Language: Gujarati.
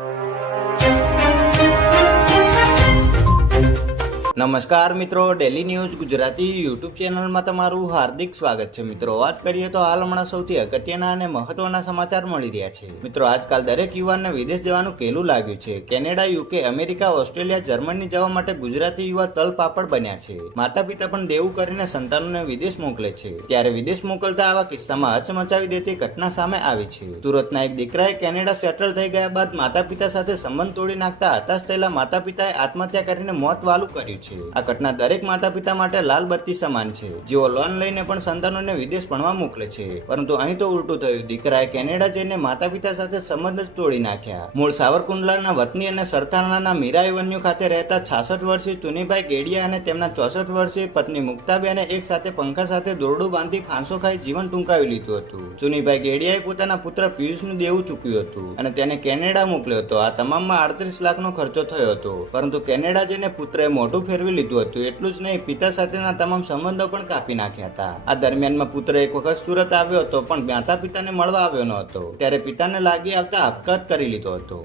you. નમસ્કાર મિત્રો ડેલી ન્યૂઝ ગુજરાતી યુટ્યુબ ચેનલમાં તમારું હાર્દિક સ્વાગત છે. મિત્રો, વાત કરીએ તો હાલ હમણાં સૌથી અગત્યના અને મહત્વના સમાચાર મળી રહ્યા છે. મિત્રો, આજકાલ દરેક યુવાનને વિદેશ જવાનું કેલું લાગ્યું છે. Canada UK America, Australia, Germany જવા માટે ગુજરાતી યુવા તલ પાપડ બન્યા છે. માતા પિતા પણ દેવું કરીને સંતાનોને વિદેશ મોકલે છે. ત્યારે વિદેશ મોકલતા આવા કિસ્સામાં હચમચાવી દેતી ઘટના સામે આવી છે. સુરતના એક દીકરાએ કેનેડા સેટલ થઈ ગયા બાદ માતા પિતા સાથે સંબંધ તોડી નાખતા હતાશ થયેલા માતા પિતાએ આત્મહત્યા કરીને મોત વાલું કર્યું છે. આ ઘટના દરેક માતા પિતા માટે લાલ બત્તી સમાન છે. જેઓ લોન લઈને પણ સંતાનોને વિદેશ ભણવા મોકલે છે. પરંતુ અહીં તો ઉલટું થયું. દીકરાએ કેનેડા જઈને માતા પિતા સાથે સંબંધ જ તોડી નાખ્યા. મૂળ સાવરકુંડલાના વતની અને સરથાણાના મીરા એવન્યુ ખાતે રહેતા છાસઠ વર્ષીય ચુનીભાઈ ગેડિયા અને તેમના ચોસઠ વર્ષીય પત્ની મુક્તાબેને એક સાથે પંખા સાથે દોરડું બાંધી ફાંસો ખાઈ જીવન ટૂંકાવી લીધું હતું. ચુનીભાઈ ગેડિયાએ પોતાના પુત્ર પિયુષનું દેવું ચૂક્યું હતું અને તેને કેનેડા મોકલ્યો હતો. આ તમામમાં આડત્રીસ લાખનો ખર્ચો થયો હતો. પરંતુ કેનેડા જઈને પુત્રએ મોઢું ફેરવી લીધું હતું. એટલું જ નહીં, પિતા સાથેના તમામ સંબંધો પણ કાપી નાખ્યા હતા. આ દરમિયાનમાં પુત્ર એક વખત સુરત આવ્યો હતો, પણ માતા પિતાને મળવા આવ્યો ન હતો. ત્યારે પિતાને લાગી આવતા આપઘાત કરી લીધો હતો.